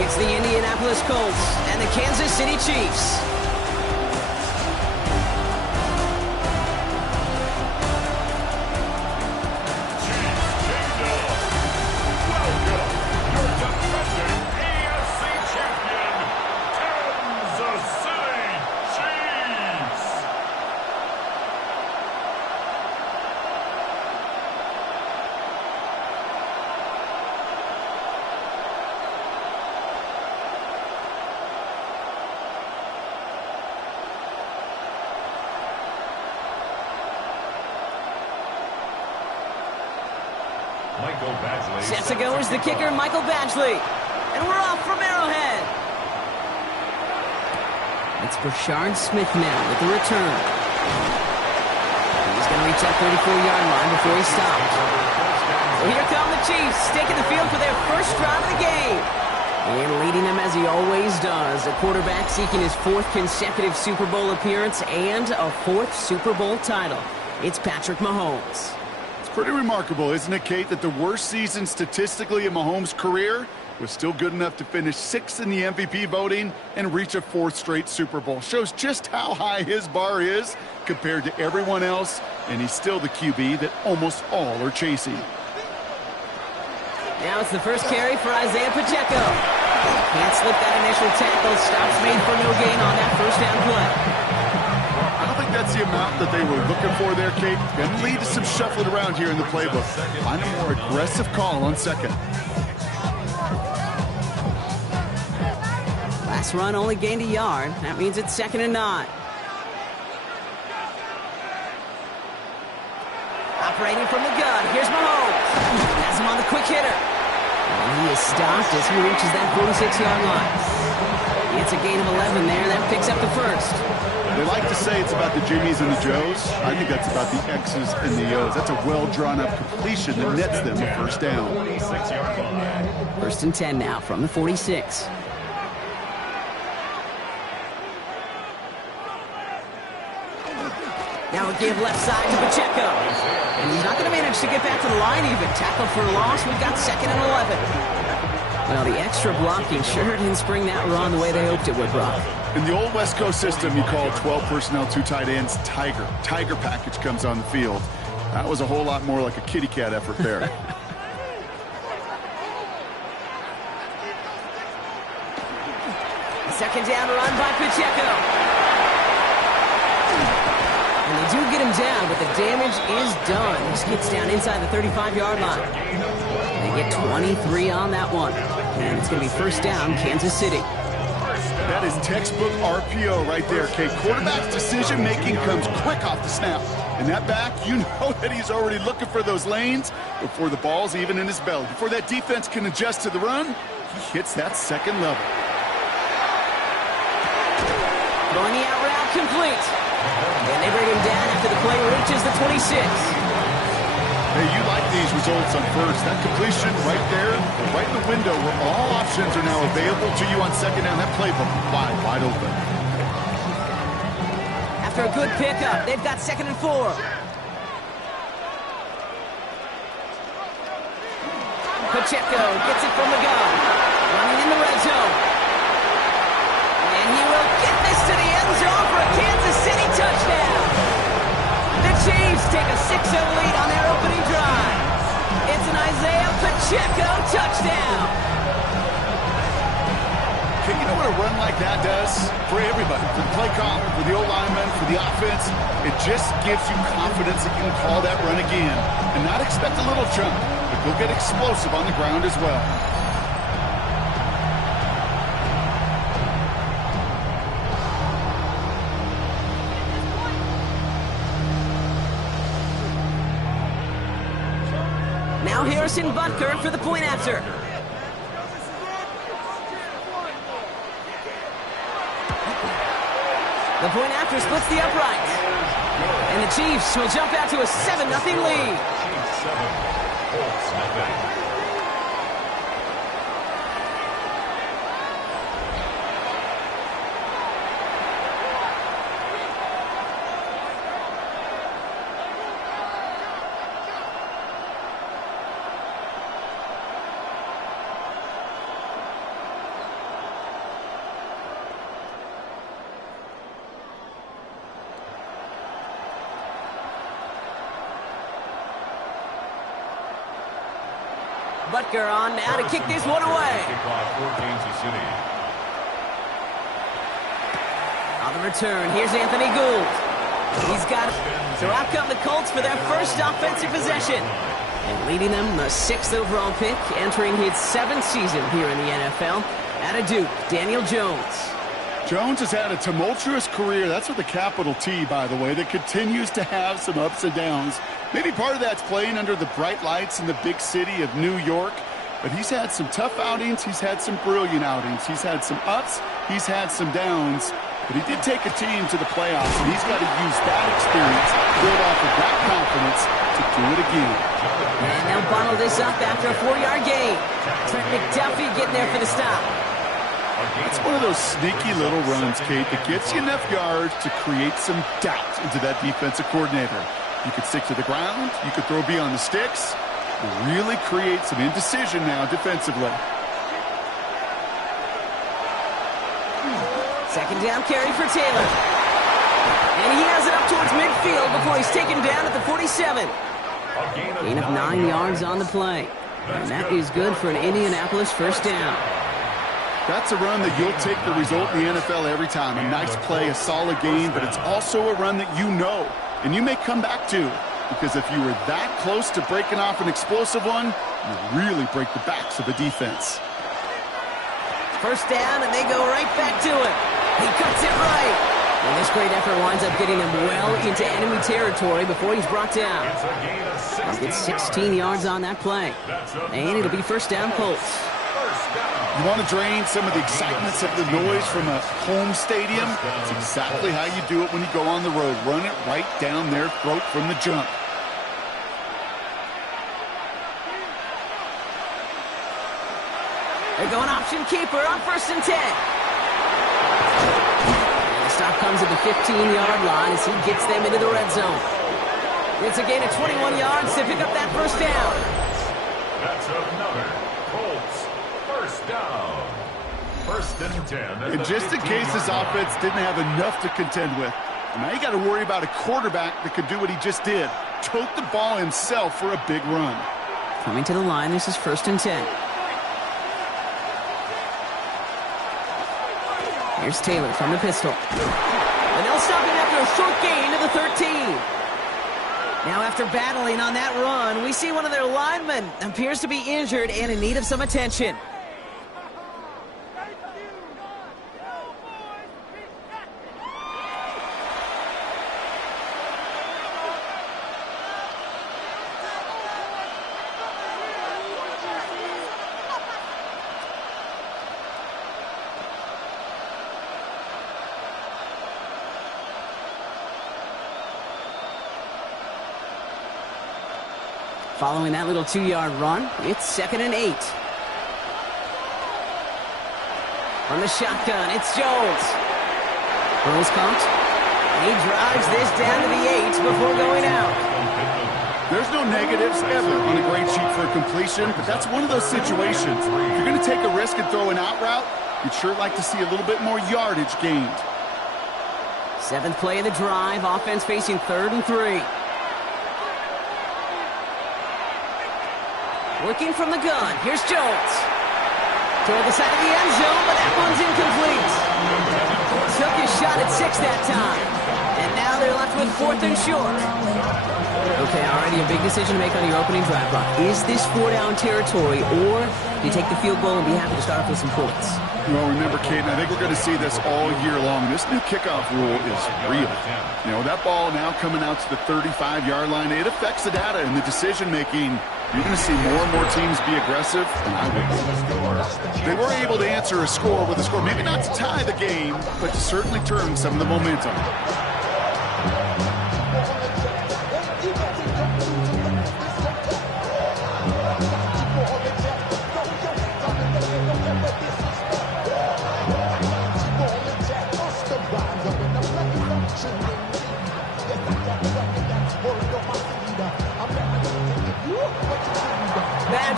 It's the Indianapolis Colts and the Kansas City Chiefs. Set to go is the kicker, Michael Badgley. And we're off from Arrowhead. It's Brashard Smith now with the return. He's going to reach that 34-yard line before he stops. So here come the Chiefs, taking the field for their first drive of the game. And leading them as he always does, a quarterback seeking his 4th consecutive Super Bowl appearance and a 4th Super Bowl title. It's Patrick Mahomes. Pretty remarkable, isn't it, Kate, that the worst season statistically in Mahomes' career was still good enough to finish 6th in the MVP voting and reach a 4th straight Super Bowl. Shows just how high his bar is compared to everyone else, and he's still the QB that almost all are chasing. Now it's the first carry for Isaiah Pacheco. Can't slip that initial tackle. Stops made for no gain on that first down play. I don't think that's the amount that they were looking for there, Kate. Going to lead to some shuffling around here in the playbook. Find a more aggressive call on second. Last run only gained a yard. That means it's 2nd and 9. Operating from the gun. Here's Mahomes. Has him on the quick hitter. And he is stopped as he reaches that 46-yard line. It's a gain of 11 there. That picks up the first. They like to say it's about the Jimmies and the Joes. I think that's about the X's and the O's. That's a well-drawn-up completion that nets them a first down. 1st and 10 now from the 46. Now a give left side to Pacheco. And he's not going to manage to get back to the line even. Tackle for a loss. We've got 2nd and 11. Well, the extra blocking sure didn't spring that run the way they hoped it would, Brock. In the old West Coast system, you call 12 personnel, 2 tight ends, Tiger. Tiger package comes on the field. That was a whole lot more like a kitty cat effort there. Second down run by Pacheco. And they do get him down, but the damage is done. He gets down inside the 35-yard line. They get 23 on that one. And it's going to be first down, Kansas City. That is textbook RPO right there, Kate. Quarterback's decision-making comes quick off the snap. And that back, you know that he's already looking for those lanes before the ball's even in his belly. Before that defense can adjust to the run, he hits that second level. Throwing the out route complete. And they bring him down after the play reaches the 26. Hey, you like these results on first. That completion right there, right in the window where all options are now available to you on second down. That playbook wide open. After a good pickup, they've got 2nd and 4. Pacheco gets it from the gun. Running in the red zone. And he will get this to the end zone for a Kansas City touchdown. The Chiefs take a 6-0 lead on their opening drive. It's an Isaiah Pacheco touchdown. You know what a run like that does for everybody? For the play call, for the O-lineman, for the offense. It just gives you confidence that you can call that run again. And not expect a little chunk, but go get explosive on the ground as well. Now Harrison Butker for the point after. The point after splits the uprights. And the Chiefs will jump out to a 7-0 lead. Butker on now to kick this one away. On the return, here's Anthony Gould. He's got it. So out come the Colts for their first offensive possession. And leading them, the 6th overall pick, entering his 7th season here in the NFL. Out of Duke, Daniel Jones. Jones has had a tumultuous career. That's with a capital T, by the way, that continues to have some ups and downs. Maybe part of that's playing under the bright lights in the big city of New York. But he's had some tough outings. He's had some brilliant outings. He's had some ups. He's had some downs. But he did take a team to the playoffs, and he's got to use that experience, build off of that confidence to do it again. And they'll bottle this up after a 4-yard gain. Trent McDuffie getting there for the stop. It's one of those sneaky little runs, Kate, that gets you enough yards to create some doubt into that defensive coordinator. You could stick to the ground. You could throw beyond the sticks. Really create some indecision now defensively. Second down carry for Taylor. And he has it up towards midfield before he's taken down at the 47. Gain of 9 yards on the play. And that is good for an Indianapolis first down. That's a run that you'll take the result in the NFL every time. A nice play, a solid game, but it's also a run that you know and you may come back to. Because if you were that close to breaking off an explosive one, you really break the backs of the defense. First down, and they go right back to it. He cuts it right. And this great effort winds up getting him well into enemy territory before he's brought down. He gets 16 yards on that play. And it'll be first down Colts. You want to drain some of the excitements of the noise from a home stadium? It's exactly how you do it when you go on the road. Run it right down their throat from the jump. They're going option keeper on 1st and 10. And the stop comes at the 15-yard line as he gets them into the red zone. It's a gain of 21 yards to pick up that first down. That's another Colts first down. 1st and 10. And just in case this offense didn't have enough to contend with, now you got to worry about a quarterback that could do what he just did. Tote the ball himself for a big run. Coming to the line, this is 1st and 10. Here's Taylor from the pistol. And they'll stop it after a short gain to the 13. Now after battling on that run, we see one of their linemen appears to be injured and in need of some attention. Following that little 2-yard run, it's 2nd and 8. From the shotgun, it's Jones. Burrows comes. He drives this down to the 8 before going out. There's no negatives ever on a grade sheet for a completion, but that's one of those situations. If you're going to take a risk and throw an out route, you'd sure like to see a little bit more yardage gained. 7th play of the drive, offense facing 3rd and 3. Working from the gun. Here's Jones. Toward the side of the end zone, but that one's incomplete. Took his shot at 6 that time. And now they're left with 4th and short. Okay, already a big decision to make on your opening drive, Brock. Is this 4-down territory, or do you take the field goal and be happy to start off with some points? Well, remember, Kate, I think we're going to see this all year long. This new kickoff rule is real. You know, that ball now coming out to the 35-yard line, it affects the data and the decision-making. You're going to see more and more teams be aggressive. They were able to answer a score with a score, maybe not to tie the game, but to certainly turn some of the momentum.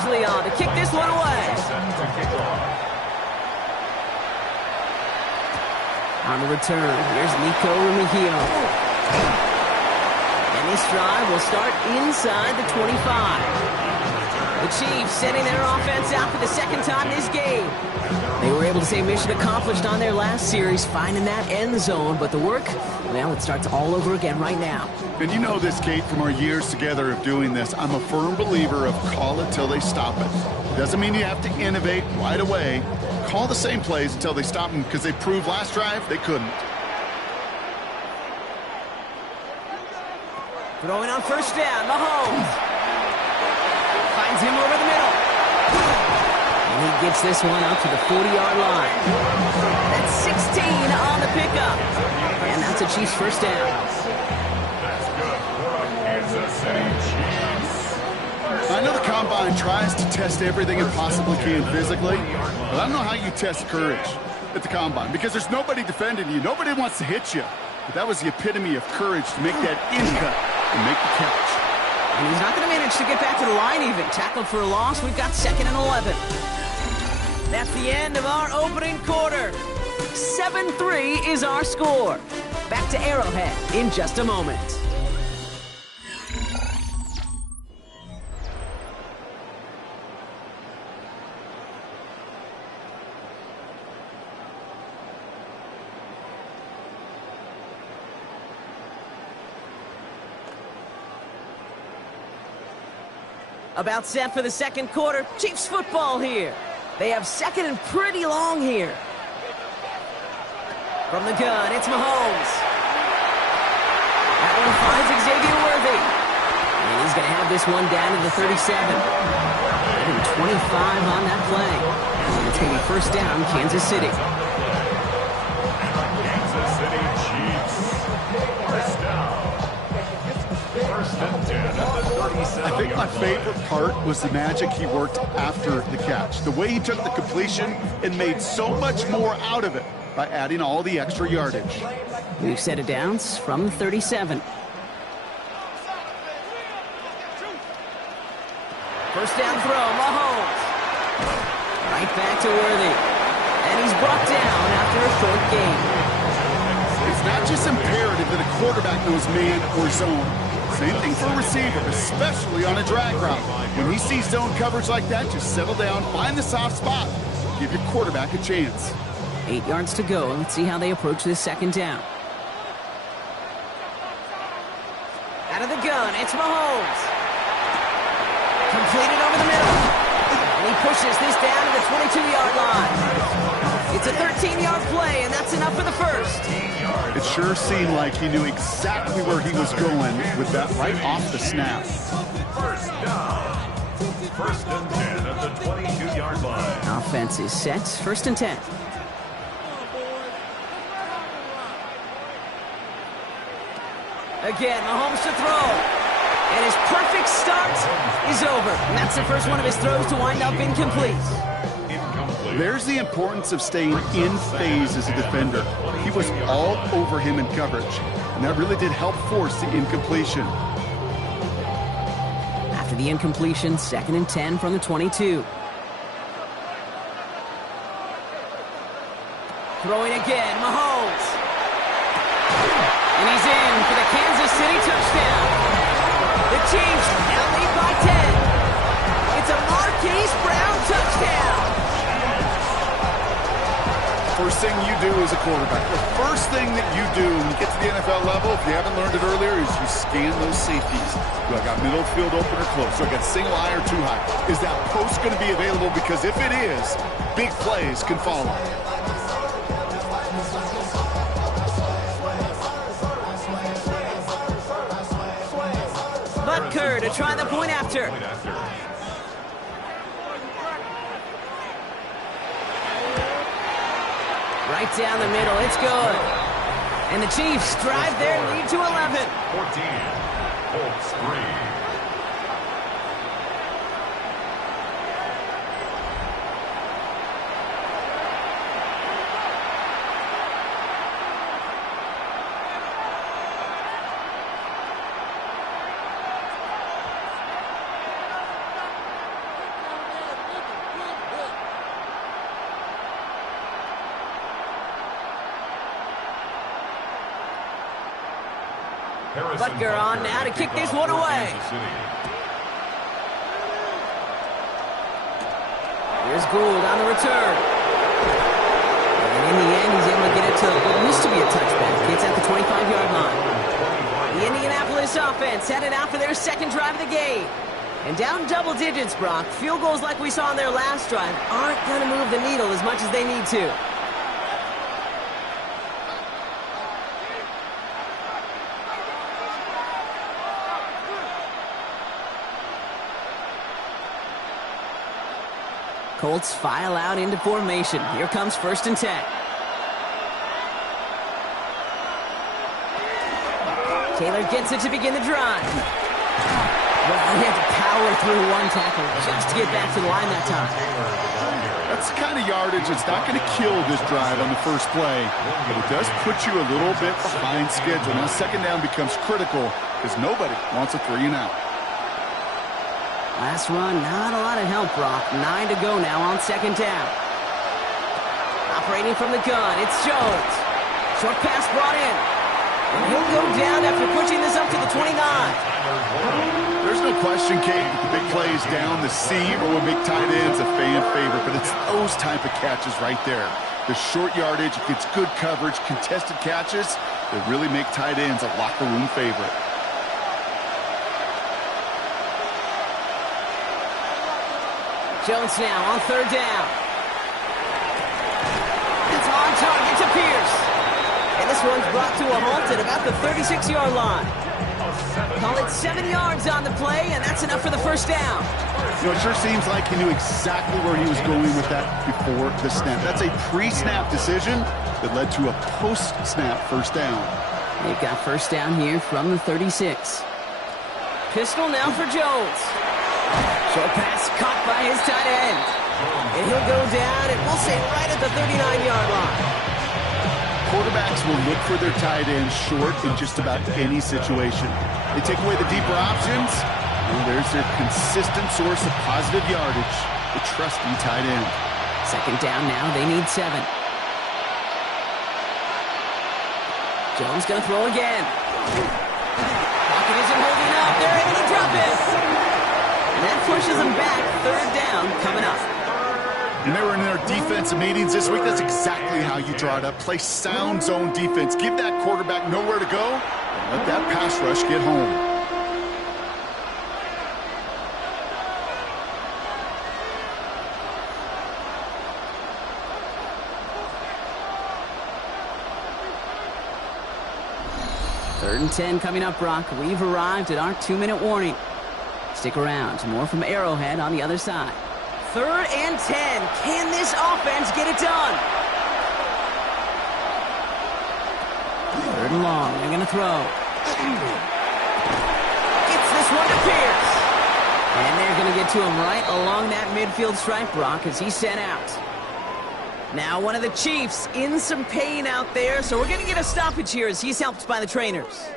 Leon to kick this one away. On the return, here's Nico Rumihio. And this drive will start inside the 25. The Chiefs sending their offense out for the second time this game. They were able to say mission accomplished on their last series, finding that end zone. But the work, well, it starts all over again right now. And you know this, Kate, from our years together of doing this. I'm a firm believer of call it till they stop it. Doesn't mean you have to innovate right away. Call the same plays until they stop them, because they proved last drive they couldn't. Throwing on first down, Mahomes. Finds him over the middle. And he gets this one out to the 40-yard line. That's 16 on the pickup. And that's a Chiefs first down. That's good for a Kansas City Chiefs. I know the Combine tries to test everything it possibly can physically, but I don't know how you test courage at the Combine, because there's nobody defending you. Nobody wants to hit you. But that was the epitome of courage to make that in cut and make the catch. And he's not going to manage to get back to the line even. Tackled for a loss. We've got 2nd and 11. That's the end of our opening quarter. 7-3 is our score. Back to Arrowhead in just a moment. About set for the second quarter. Chiefs football here. They have 2nd and pretty long here. From the gun, it's Mahomes. That one finds Xavier Worthy. And he's going to have this one down to the 37. And 25 on that play. And it's going to be first down, Kansas City. Kansas City Chiefs. First down. First and 10 at the 37. I think my favorite part was the magic he worked after the catch. The way he took the completion and made so much more out of it by adding all the extra yardage. We've set it down from the 37. First down throw, Mahomes. Right back to Worthy. And he's brought down after a short gain. It's not just imperative that a quarterback knows man or zone. Same thing for a receiver, especially on a drag route. When he sees zone coverage like that, just settle down, find the soft spot, give your quarterback a chance. 8 yards to go. Let's see how they approach this second down. Out of the gun, it's Mahomes. Completed over the middle. And he pushes this down to the 22-yard line. It's a 13-yard play, and that's enough for the first. It sure seemed like he knew exactly where he was going with that right off the snap. First down. First and 10 at the 22-yard line. Offense is set. First and 10. Again, Mahomes to throw. And his perfect start is over. And that's the first one of his throws to wind up incomplete. There's the importance of staying in phase as a defender. He was all over him in coverage, and that really did help force the incompletion. After the incompletion, 2nd and 10 from the 22. Throwing again, Mahomes. And he's in for the Kansas City touchdown. The Chiefs now lead by 10. It's a Marquise Brown touchdown. First thing you do as a quarterback, the first thing that you do when you get to the NFL level, if you haven't learned it earlier, is you scan those safeties. Do I got middle field open or close? Do I got single high or too high? Is that post going to be available? Because if it is, big plays can follow. Butker to try the point after. Right down the middle, it's good. And the Chiefs drive their lead to 11. 14, Colts 3. Butker on now to kick this one away. Here's Gould on the return. And in the end, he's able to get it to what used to be a touchback. It's at the 25-yard line. The Indianapolis offense headed out for their second drive of the game. And down double digits, Brock. Field goals like we saw on their last drive aren't going to move the needle as much as they need to. Colts file out into formation. Here comes 1st and 10. Taylor gets it to begin the drive. Well, he had to power through one tackle just to get back to the line that time. That's the kind of yardage that's not going to kill this drive on the first play, but it does put you a little bit behind schedule. Now, second down becomes critical because nobody wants a 3 and out. Last run, not a lot of help, Brock. 9 to go now on second down. Operating from the gun, it's Jones. Short pass brought in. And he'll go down after pushing this up to the 29. There's no question, Kate, the big plays down the seam or will make tight ends a fan favorite, but it's those type of catches right there. The short yardage, gets good coverage, contested catches that really make tight ends a locker room favorite. Jones now on third down. It's on target to Pierce. And this one's brought to a halt at about the 36-yard line. Call it 7 yards on the play, and that's enough for the first down. You know, it sure seems like he knew exactly where he was going with that before the snap. That's a pre-snap decision that led to a post-snap first down. They've got first down here from the 36. Pistol now for Jones. Short pass caught by his tight end. And he'll go down, and we'll say right at the 39-yard line. Quarterbacks will look for their tight ends short in just about any situation. They take away the deeper options, and there's their consistent source of positive yardage, the trusty tight end. Second down now, they need 7. Jones gonna throw again. Pocket isn't holding up, they're able to drop it. And that pushes them back, third down coming up. And they were in their defensive meetings this week. That's exactly how you draw it up. Play sound zone defense. Give that quarterback nowhere to go, and let that pass rush get home. Third and 10 coming up, Brock. We've arrived at our 2-minute warning. Stick around. More from Arrowhead on the other side. Third and 10. Can this offense get it done? Third and long. They're going to throw. Gets this one to Pierce. And they're going to get to him right along that midfield stripe, Brock, as he's sent out. Now one of the Chiefs in some pain out there, so we're going to get a stoppage here as he's helped by the trainers.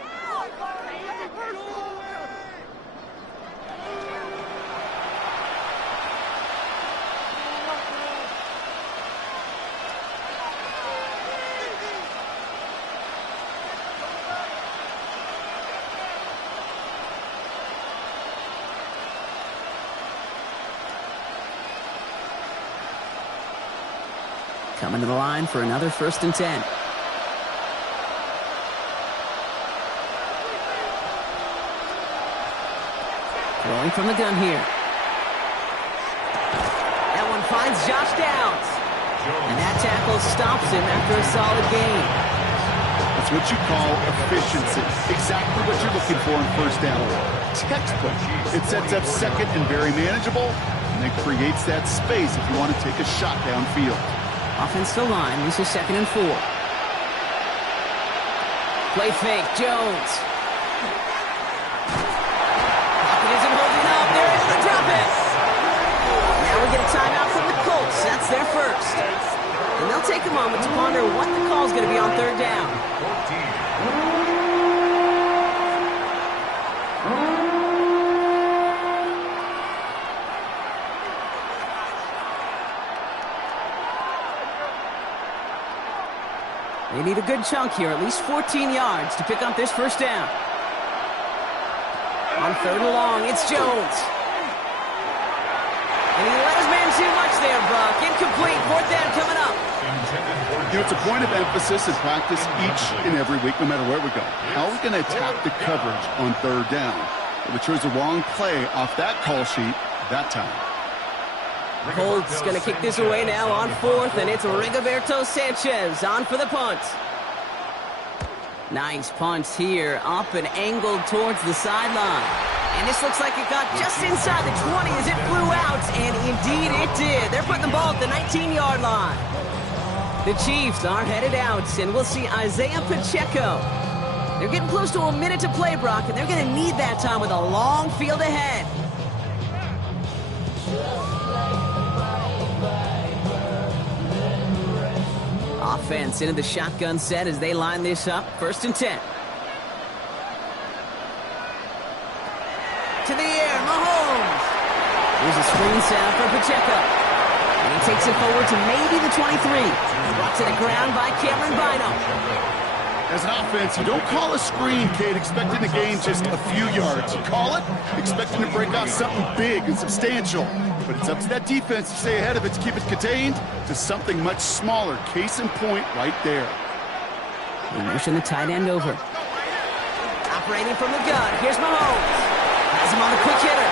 Coming to the line for another first and 10. Throwing from the gun here. That one finds Josh Downs. And that tackle stops him after a solid gain. That's what you call efficiency. Exactly what you're looking for in first down. Textbook. It sets up second and very manageable, and it creates that space if you want to take a shot downfield. Offensive line, this is 2nd and 4. Play fake, Jones. Pocket isn't holding up, they're able to drop it. Now we get a timeout from the Colts, that's their first. And they'll take a moment to ponder what the call's going to be on third down. They need a good chunk here, at least 14 yards to pick up this first down. On third and long, it's Jones. And he let his man too much there, Buck. Incomplete. Fourth down coming up. You know, it's a point of emphasis in practice each and every week, no matter where we go. How are we going to attack the coverage on third down? Well, they chose the wrong play off that call sheet that time. Colts going to kick this away now on fourth, and it's Rigoberto Sanchez on for the punt. Nice punt here, up and angled towards the sideline. And this looks like it got just inside the 20 as it flew out, and indeed it did. They're putting the ball at the 19-yard line. The Chiefs are headed out, and we'll see Isaiah Pacheco. They're getting close to a minute to play, Brock, and they're going to need that time with a long field ahead. Offense into the shotgun set as they line this up. 1st and 10. To the air, Mahomes. Here's a screen sound for Pacheco. And he takes it forward to maybe the 23. Brought to the ground by Cameron Bynum. As an offense, you don't call a screen, Kate, expecting to gain just a few yards. You call it expecting to break out something big and substantial. But it's up to that defense to stay ahead of it, to keep it contained to something much smaller. Case in point right there. They motion the tight end over. Operating from the gun. Here's Mahomes. Has him on the quick hitter.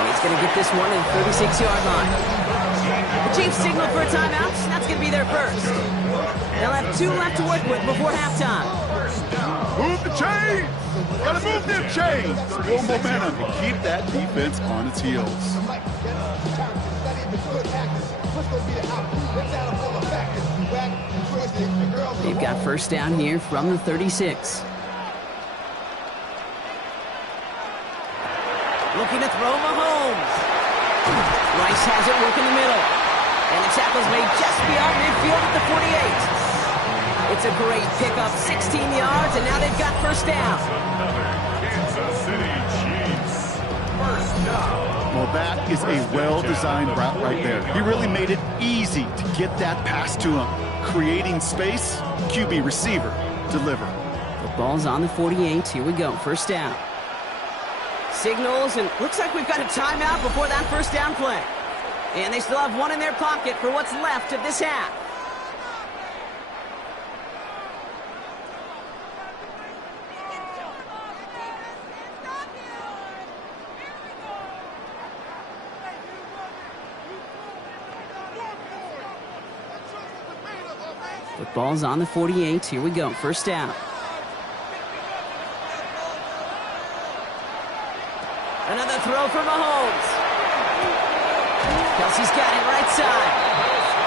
And he's going to get this one in the 36-yard line. The Chiefs signal for a timeout. That's going to be their first. They'll have 2 left to work with before halftime. Move the chains! Gotta move them chains! Build momentum to keep that defense on its heels. They've got first down here from the 36. Looking to throw Mahomes. Rice has it, work in the middle. And the tackle's made just beyond midfield at the 48. It's a great pickup, 16 yards, and now they've got first down. Kansas City Chiefs. First down. Well, that is a well-designed route right there. He really made it easy to get that pass to him. Creating space, QB receiver, deliver. The ball's on the 48. Here we go, first down. Signals, and looks like we've got a timeout before that first down play. And they still have one in their pocket for what's left of this half. The ball's on the 48. Here we go, first down. Another throw for Mahomes. Kelsey's got it right side.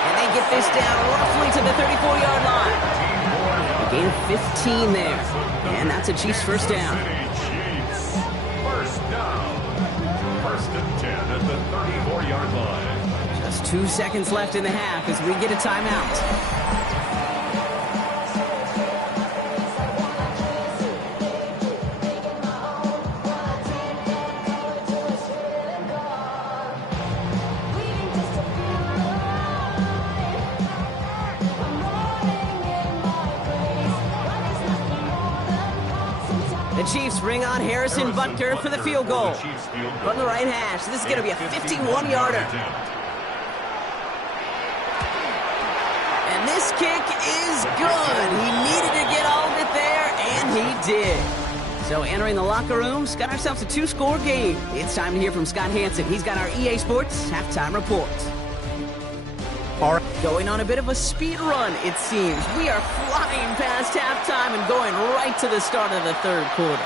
And they get this down roughly to the 34-yard line. A gain of 15 there. And that's a Chiefs first down. Chiefs. First down. 1st and 10 at the 34-yard line. Just 2 seconds left in the half as we get a timeout. Chiefs bring on Harrison Butker for the field goal. From the right hash, this is going to be a 51-yarder. And this kick is good. He needed to get all of it there, and he did. So entering the locker room, got ourselves a 2-score game. It's time to hear from Scott Hansen. He's got our EA Sports halftime report. All right. Going on a bit of a speed run, it seems. We are flying past halftime and going right to the start of the third quarter.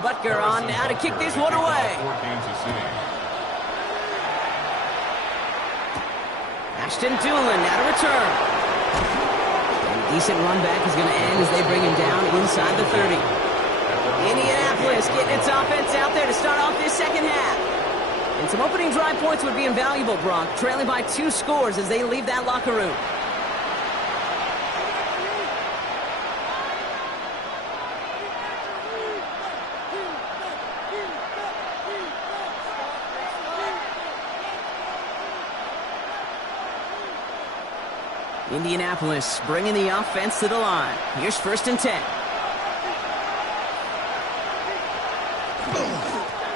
Butker on now to kick this one away. Ashton Doolin now to return. And decent run back is going to end as they bring him down inside the 30. Indianapolis getting its offense out there to start off this second half. And some opening drive points would be invaluable, Brock, trailing by 2 scores as they leave that locker room. Indianapolis bringing the offense to the line. Here's 1st and 10.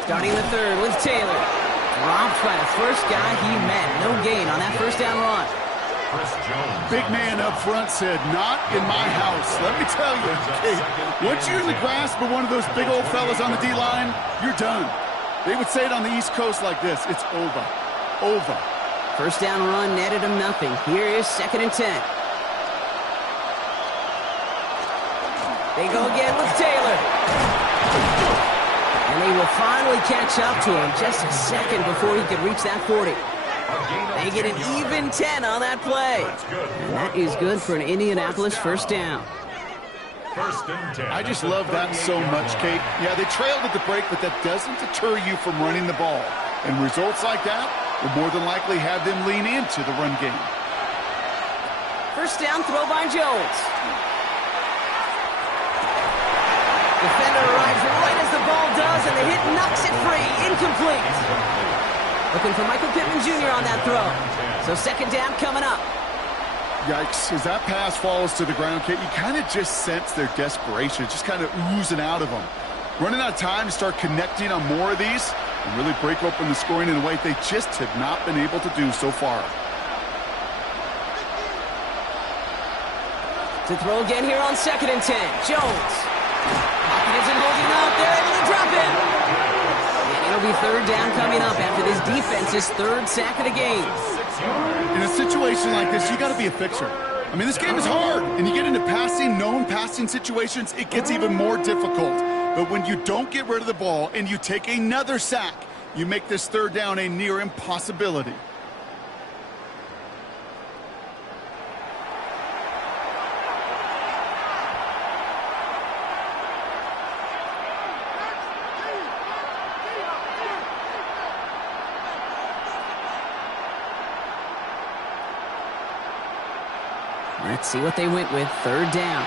Starting the third with Taylor. Dropped by the first guy he met. No gain on that 1st down run. Big man up front said, not in my house. Let me tell you, hey, once you're in the grasp of one of those big old fellas on the D-line, you're done. They would say it on the East Coast like this. It's over. Over. 1st down run netted him nothing. Here is 2nd and 10. They go again with Taylor. And they will finally catch up to him just a second before he could reach that 40. They get an even 10 on that play. And that is good for an Indianapolis 1st down. 1st and 10. I just love that so much, Kate. Yeah, they trailed at the break, but that doesn't deter you from running the ball. And results like that will more than likely have them lean into the run game. 1st down throw by Jones. Defender arrives right as the ball does, and the hit knocks it free. Incomplete. Looking for Michael Pittman Jr. on that throw. So 2nd down coming up. Yikes, as that pass falls to the ground, Kate, you kind of just sense their desperation, just kind of oozing out of them. Running out of time to start connecting on more of these and really break open the scoring in a way they just have not been able to do so far. To throw again here on 2nd and 10. Jones. Hopkins isn't holding up. They're able to drop him. And it'll be 3rd down coming up after this defense's 3rd sack of the game. In a situation like this, you got to be a fixer. I mean, this game is hard, and you get into known passing situations, it gets even more difficult. But when you don't get rid of the ball and you take another sack, you make this 3rd down a near impossibility. Let's see what they went with. 3rd down.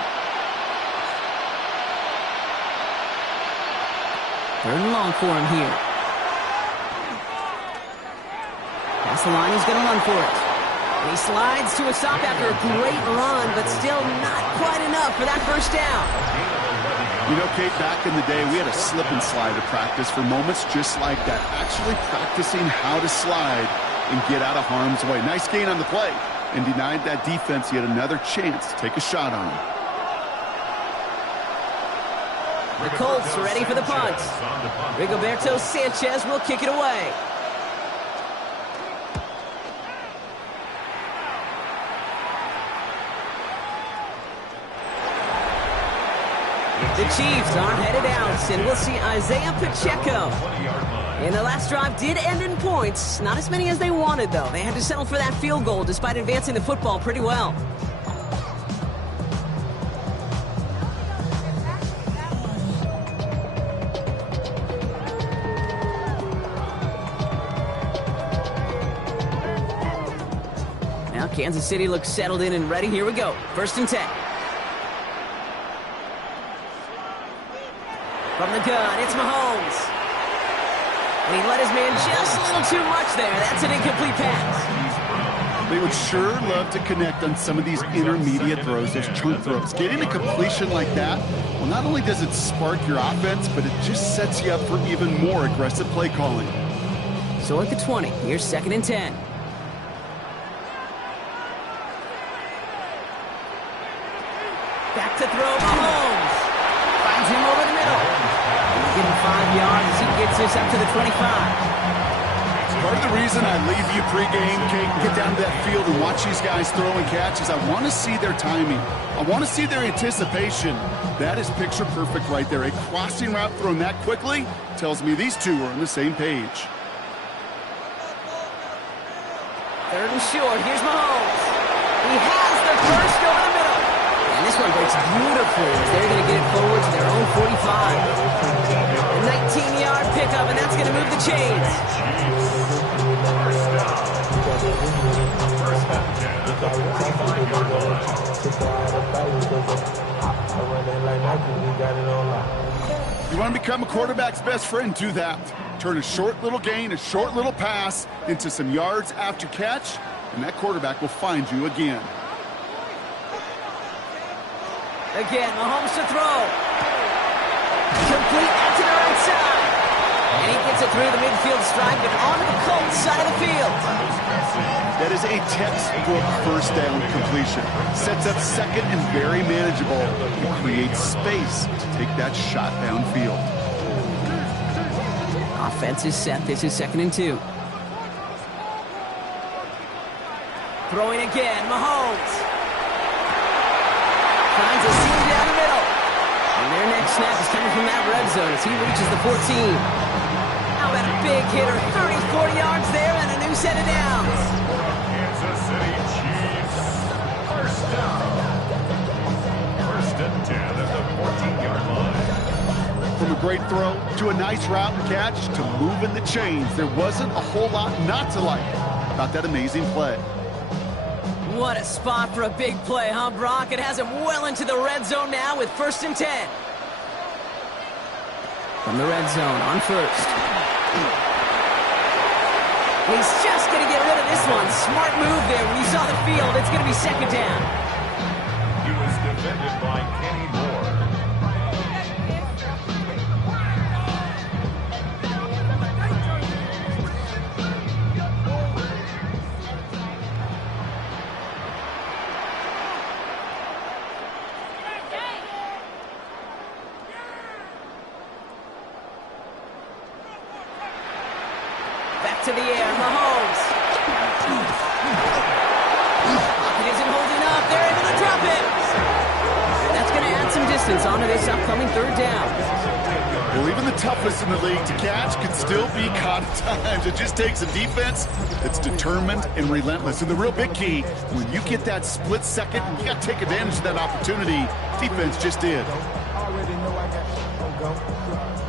3rd and long for him here. Past the line, he's going to run for it. And he slides to a stop after a great run, but still not quite enough for that 1st down. You know, Kate, back in the day, we had a slip and slide to practice for moments just like that. Actually practicing how to slide and get out of harm's way. Nice gain on the play. And denied that defense yet another chance to take a shot on him. The Colts ready for the punt. Rigoberto Sanchez will kick it away. The Chiefs are headed out, and we'll see Isaiah Pacheco. And the last drive did end in points. Not as many as they wanted, though. They had to settle for that field goal despite advancing the football pretty well. Now Kansas City looks settled in and ready. Here we go. 1st and 10. From the gun, it's Mahomes. And he let his man just a little too much there. That's an incomplete pass. They would sure love to connect on some of these intermediate throws, those chunk throws. Getting a completion like that, well, not only does it spark your offense, but it just sets you up for even more aggressive play calling. So at the 20, here's 2nd and 10. Back to throw, Mahomes. Finds him over the middle. Give him 5 yards as he gets this up to the 25. Part of the reason I leave you pregame, Kate, get down to that field and watch these guys throw and catch is I want to see their timing. I want to see their anticipation. That is picture perfect right there. A crossing route thrown that quickly tells me these two are on the same page. 3rd and short. Here's Mahomes. He has the first over the middle. And this one breaks beautifully as they're going to get it forward to their own 45. A 19-yard pickup, and that's going to move the chains. You want to become a quarterback's best friend? Do that. Turn a short little gain, a short little pass into some yards after catch, and that quarterback will find you again. Again, Mahomes to throw. Complete out to the right side. And he gets it through the midfield stripe and onto the Colts side of the field. That is a textbook first down completion. Sets up second and very manageable and creates space to take that shot downfield. Offense is set. This is 2nd and 2. Throwing again, Mahomes. Finds a seam down the middle. And their next snap is coming from that red zone as he reaches the 14. How about a big hitter? 30-40 yards there and a new set of downs. Kansas City Chiefs. First down. 1st and 10 at the 14-yard line. From a great throw to a nice route and catch to moving the chains, there wasn't a whole lot not to like about that amazing play. What a spot for a big play, huh, Brock? It has him well into the red zone now with 1st and 10. From the red zone on 1st. He's just going to get rid of this one. Smart move there. When you saw the field, it's going to be 2nd down. He was defended by Kenny Moore. Back to the air, Mahomes. It isn't holding up. They're able to drop it. And that's going to add some distance onto this upcoming 3rd down. Well, even the toughest in the league to catch can still be caught at times. It just takes a defense that's determined and relentless. And the real big key, when you get that split second, you got to take advantage of that opportunity. Defense just did. Already know I got shit on go.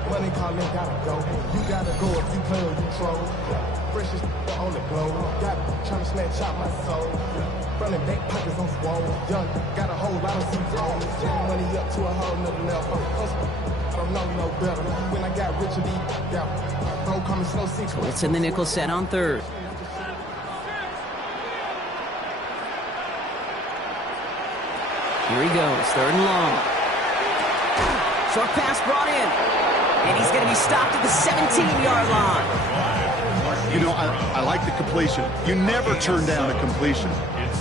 Money calling, gotta go. You gotta go if you play or you troll. Freshest on the globe. Got trying to snatch out my soul. Running back pockets on swole. Young, got a whole lot of C-zones. Turn money up to a whole nother level. I don't know no better. When I got rich, yeah. Bro, coming slow 6. Colts in the nickel set on 3rd. Here he goes, 3rd and long. Short pass brought in. And he's going to be stopped at the 17-yard line. You know, I like the completion. You never turn down a completion.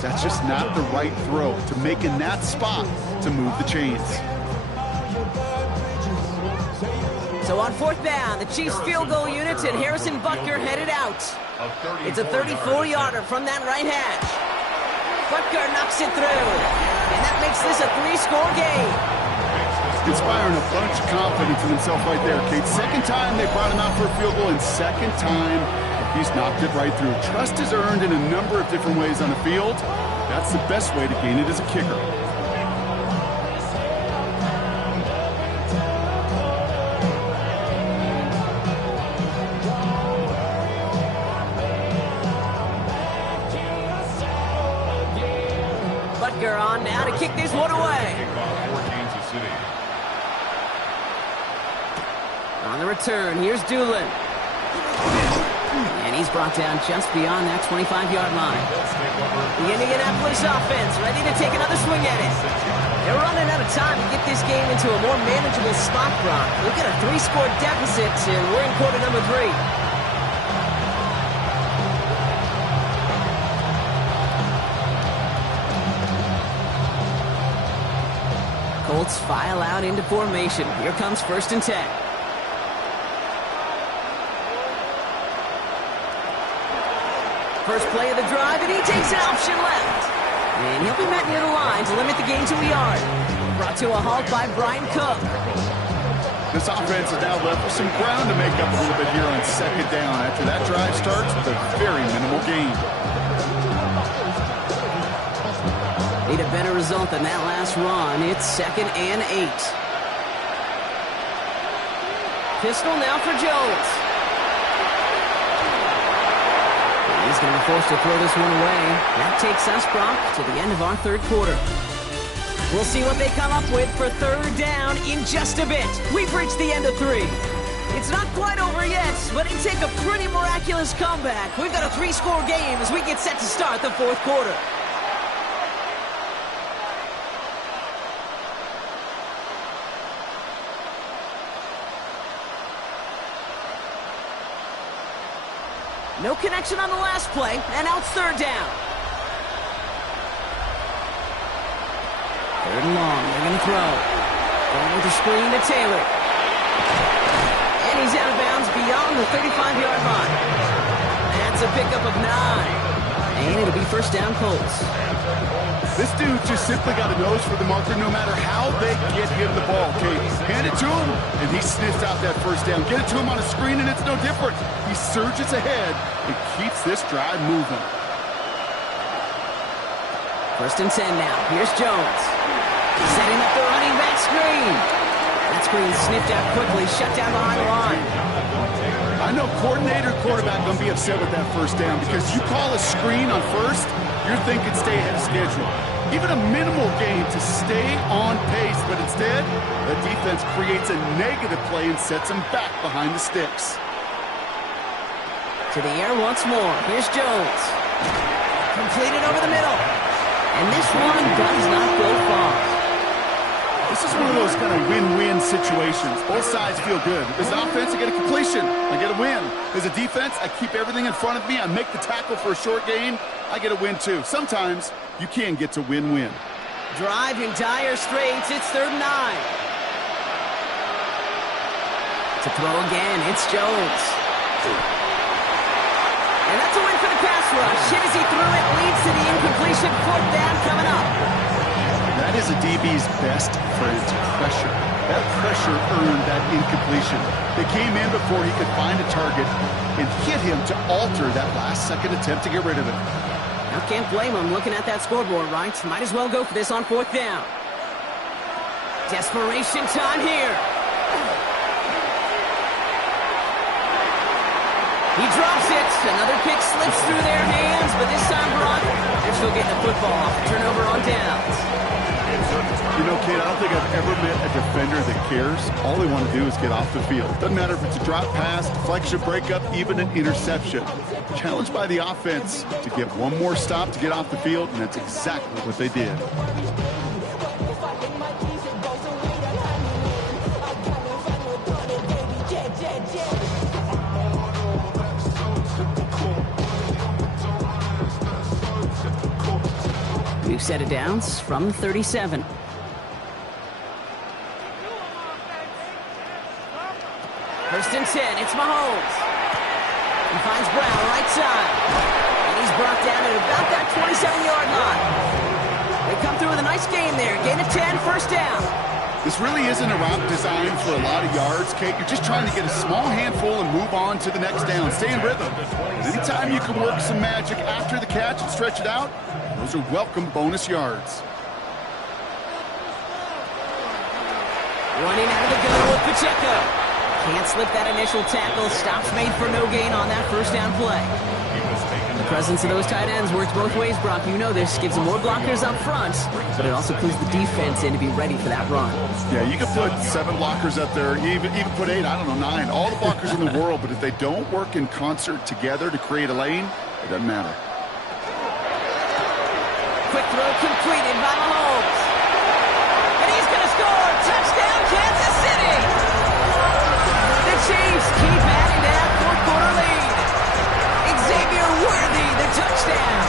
That's just not the right throw to make in that spot to move the chains. So on 4th down, the Chiefs field goal unit and Harrison Butker headed out. It's a 34-yarder from that right hash. Butker knocks it through. And that makes this a 3-score game. Inspiring a bunch of confidence in himself right there, Kate. 2nd time they brought him out for a field goal, and 2nd time he's knocked it right through. Trust is earned in a number of different ways on the field. That's the best way to gain it as a kicker. Butker on now to kick this one away. On the return, here's Doolin. And he's brought down just beyond that 25-yard line. The Indianapolis offense ready to take another swing at it. They're running out of time to get this game into a more manageable spot, Brock. We've got a 3-score deficit, and we're in quarter number 3. Colts file out into formation. Here comes 1st and 10. First play of the drive, and he takes an option left. And he'll be met near the line to limit the gain to a yard. Brought to a halt by Brian Cook. This offense is now left with some ground to make up a little bit here on 2nd down after that drive starts with a very minimal gain. Need a better result than that last run. It's 2nd and 8. Pistol now for Jones. He's going to be forced to throw this one away. That takes us, Brock, to the end of our 3rd quarter. We'll see what they come up with for 3rd down in just a bit. We've reached the end of 3. It's not quite over yet, but it'd take a pretty miraculous comeback. We've got a 3-score game as we get set to start the 4th quarter. No connection on the last play, and now it's third down. Third and long, they're going to throw. Going with the screen to Taylor. And he's out of bounds beyond the 35-yard line. That's a pickup of 9. And it'll be first down Colts. This dude just simply got a nose for the marker no matter how they get him the ball, Kate. Hand it to him, and he sniffs out that first down. Get it to him on a screen, and it's no different. He surges ahead and keeps this drive moving. First and 10 now. Here's Jones. Setting up the running back screen. That screen sniffed out quickly, shut down behind the line. I know coordinator, quarterback going to be upset with that first down because you call a screen on first, you're thinking stay ahead of schedule. Even a minimal gain to stay on pace, but instead, the defense creates a negative play and sets them back behind the sticks. To the air once more. Here's Jones. Completed over the middle. And this one does not go far. This is one of those kind of win-win situations. Both sides feel good. As an offense, I get a completion. I get a win. As a defense, I keep everything in front of me. I make the tackle for a short gain. I get a win, too. Sometimes, you can get to win-win. Driving dire straits. It's third and 9. To throw again, it's Jones. And that's a win for the pass rush. Hit as he threw it, leads to the incompletion. Fourth down coming up. That is a DB's best friend, pressure. That pressure earned that incompletion. They came in before he could find a target and hit him to alter that last-second attempt to get rid of it. Now can't blame him looking at that scoreboard, right? Might as well go for this on fourth down. Desperation time here. He drops it. Another pick slips through their hands, but this time, Brock, they're still getting the football. Turnover on downs. You know, Kate, I don't think I've ever met a defender that cares. All they want to do is get off the field. Doesn't matter if it's a drop pass, deflection, breakup, even an interception. Challenged by the offense to get one more stop to get off the field, and that's exactly what they did. New set of downs from 37. First and 10, it's Mahomes. He finds Brown right side. And he's brought down at about that 27-yard line. They come through with a nice gain there. Gain of 10, first down. This really isn't a route designed for a lot of yards, Kate. You're just trying to get a small handful and move on to the next down. Stay in rhythm. And anytime you can work some magic after the catch and stretch it out, those are welcome bonus yards. Running out of the gun with Pacheco. Can't slip that initial tackle. Stops made for no gain on that first down play. The presence of those tight ends works both ways, Brock. You know this. Gives them more blockers up front, but it also clues the defense in to be ready for that run. Yeah, you can put 7 blockers up there, even put 8, I don't know, 9. All the blockers in the world, but if they don't work in concert together to create a lane, it doesn't matter. Quick throw completed by Mahomes. And he's going to score. Touchdown, Kansas City. The Chiefs keep adding to that fourth-quarter lead. Xavier Worthy, the touchdown.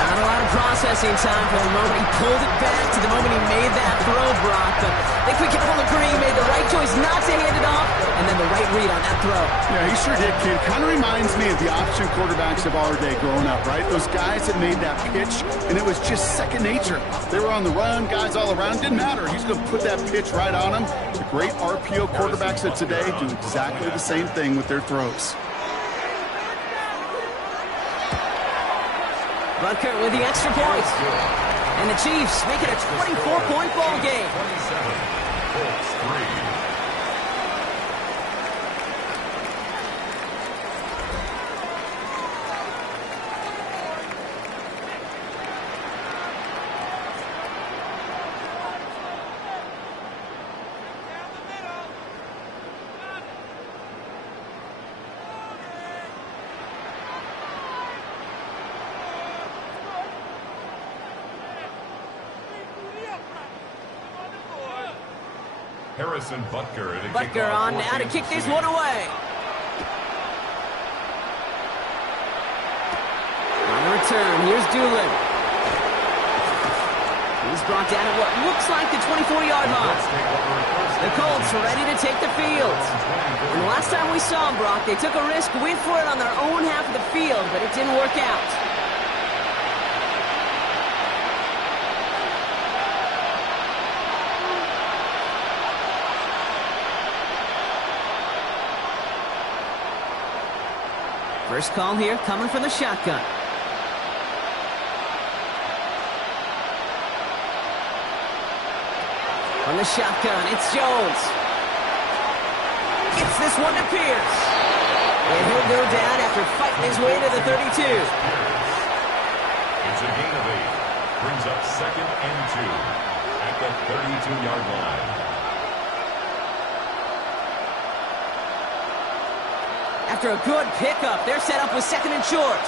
Not a lot of processing time from the moment he pulled it back to the moment he made that throw, Brock. But I think we can all agree he made the right choice not to hand it off, and then the right read on that throw. Yeah, he sure did, kid. Kind of reminds me of the option quarterbacks of our day growing up, right? Those guys that made that pitch, and it was just second nature. They were on the run, guys all around. Didn't matter. He's going to put that pitch right on them. The great RPO quarterbacks of today do exactly the same thing with their throws. Butker with the extra point. And the Chiefs make it a 24-point ball game. 27, Colts 3. Harrison Butker Butker on now to kick this one away. return. Here's Doolin. He's brought down at what looks like the 24-yard line. The Colts are ready to take the field. And the last time we saw them, Brock, they took a risk, went for it on their own half of the field, but it didn't work out. First call here coming from the shotgun. From the shotgun, it's Jones. Gets this one to Pierce. And he'll go down after fighting his way to the 32. It's a gain of 8. Brings up 2nd and 2 at the 32-yard line. After a good pickup, they're set up with 2nd and short.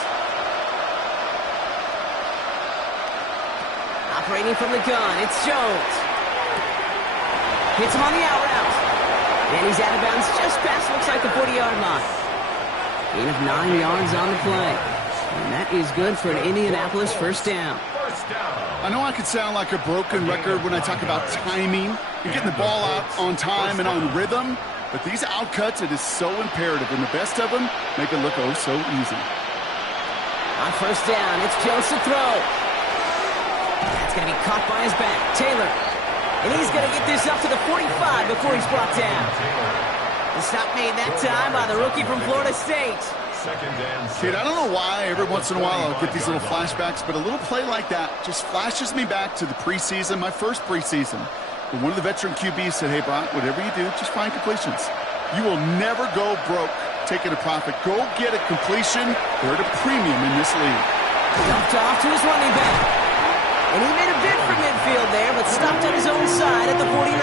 Operating from the gun, it's Jones. Hits him on the out route. And he's out of bounds just past, looks like, the 40-yard line. Gain of 9 yards on the play. And that is good for an Indianapolis first down. I know I could sound like a broken record when I talk about timing and getting the ball out on time and on rhythm, but these outcuts, it is so imperative, and the best of them make it look oh so easy. On first down, it's Jones to throw. That's going to be caught by his back. Taylor. And he's going to get this up to the 45 before he's brought down. The stop made that time by the rookie from Florida State. Kid, I don't know why every once in a while I'll get these little flashbacks, but a little play like that just flashes me back to the preseason, my first preseason. When one of the veteran QBs said, hey, Brock, whatever you do, just find completions. You will never go broke taking a profit. Go get a completion. They're at a premium in this league. Dumped off to his running back. And he made a bid for midfield there, but stopped on his own side at the 49.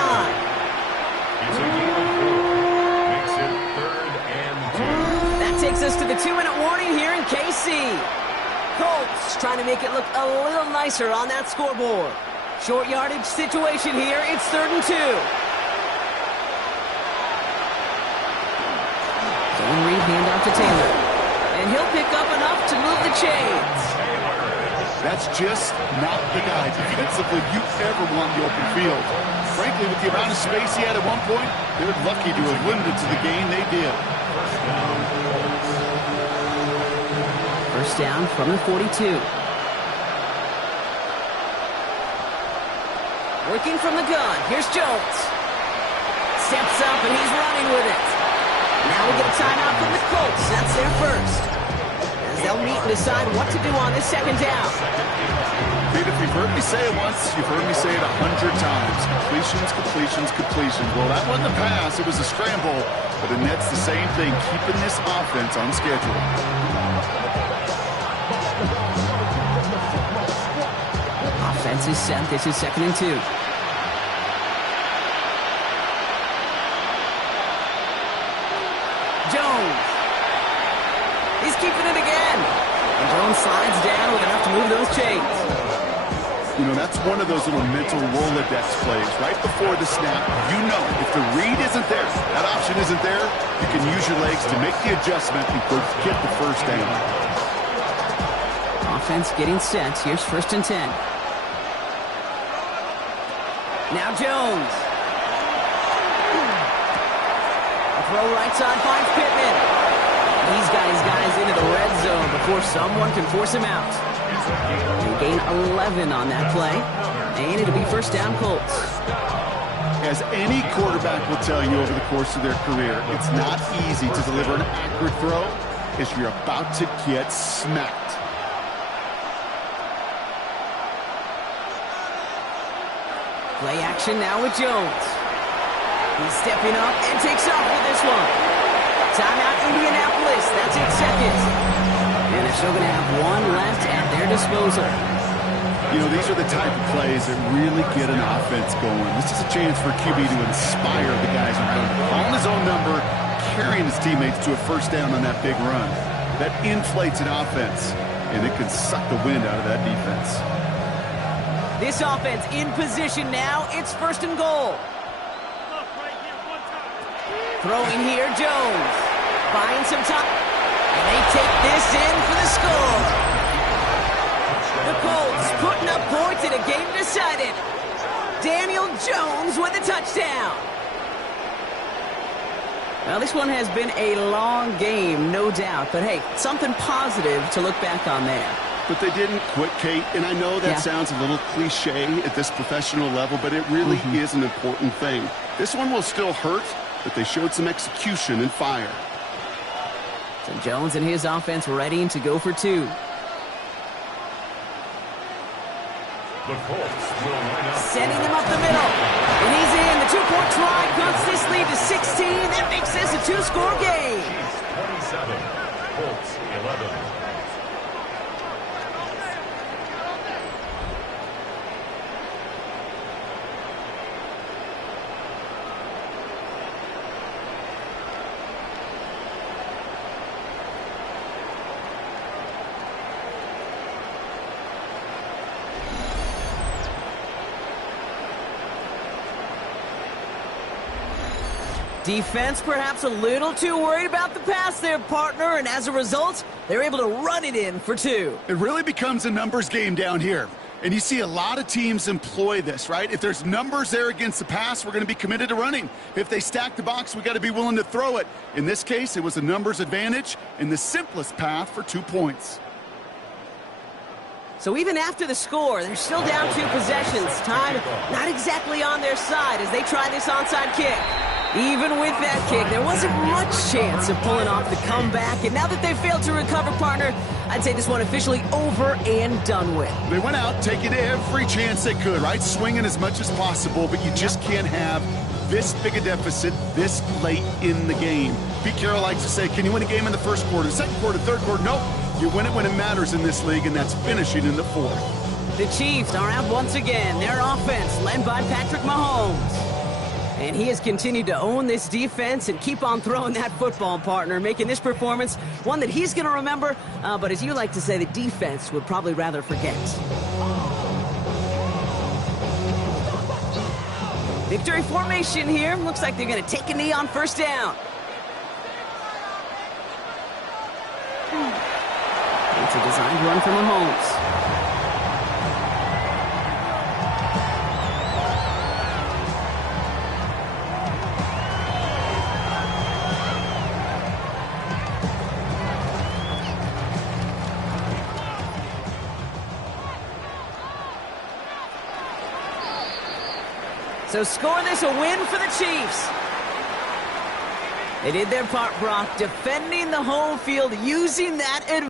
It's a gain of 4. Makes it 3rd and 2. That takes us to the 2-minute warning here in KC. Colts trying to make it look a little nicer on that scoreboard. Short yardage situation here. It's 3rd and 2. Zone read handoff to Taylor. And he'll pick up enough to move the chains. That's just not the guy defensively you ever want in the open field. Frankly, with the amount of space he had at one point, they're lucky to have limited to the gain they did. First down from the 42. Working from the gun. Here's Jones. Steps up and he's running with it. Now we get a timeout from the Colts. That's their first. As they'll meet and decide what to do on this 2nd down. Dude, if you've heard me say it once, you've heard me say it 100 times. Completions, completions, completions. Well, that wasn't a pass. It was a scramble. But the net's the same thing, keeping this offense on schedule. Offense is set. This is 2nd and 2. Jones. He's keeping it again. And Jones slides down with enough to move those chains. You know, that's one of those little mental Rolodex plays. Right before the snap, you know if the read isn't there, that option isn't there, you can use your legs to make the adjustment and go get the first down. Offense getting set. Here's 1st and 10. Now Jones. A throw right side finds Pittman. He's got his guys into the red zone before someone can force him out. And gain 11 on that play. And it'll be first down Colts. As any quarterback will tell you over the course of their career, it's not easy to deliver an accurate throw as you're about to get smacked. Play action now with Jones. He's stepping up and takes off with this one. Timeout Indianapolis. That's 8 seconds. And they're still going to have one left at their disposal. You know, these are the type of plays that really get an offense going. This is a chance for QB to inspire the guys around him. On his own number, carrying his teammates to a first down on that big run. That inflates an offense, and it can suck the wind out of that defense. This offense in position now. It's 1st and goal. Throwing here, Jones. Buying some time. And they take this in for the score. Well, this one has been a long game, no doubt. But, hey, something positive to look back on there. But they didn't quit, Kate, and I know that sounds a little cliche at this professional level, but it really is an important thing. This one will still hurt, but they showed some execution and fire. So Jones and his offense ready to go for 2. The Colts will line up. Setting him up the middle. And he's in. The 2-point try cuts this lead to 16. That makes this a 2-score game. Chiefs 27, Colts 11. Defense perhaps a little too worried about the pass there, partner, and as a result, they're able to run it in for 2. It really becomes a numbers game down here. And you see a lot of teams employ this, right? If there's numbers there against the pass, we're going to be committed to running. If they stack the box, we got to be willing to throw it. In this case, it was a numbers advantage and the simplest path for 2 points. So even after the score, they're still down 2 possessions. Time not exactly on their side as they try this onside kick. Even with that kick, there wasn't much chance of pulling off the comeback. And now that they've failed to recover, partner, I'd say this one officially over and done with. They went out taking every chance they could, right? Swinging as much as possible, but you just can't have this big a deficit this late in the game. Pete Carroll likes to say, can you win a game in the first quarter, second quarter, third quarter? Nope. You win it when it matters in this league, and that's finishing in the 4th. The Chiefs are out once again. Their offense led by Patrick Mahomes. And he has continued to own this defense and keep on throwing that football, partner, making this performance one that he's going to remember, but as you like to say, the defense would probably rather forget. Victory formation here. Looks like they're going to take a knee on first down. It's a designed run from Mahomes. So score this a win for the Chiefs. They did their part, Brock, defending the home field, using that advantage.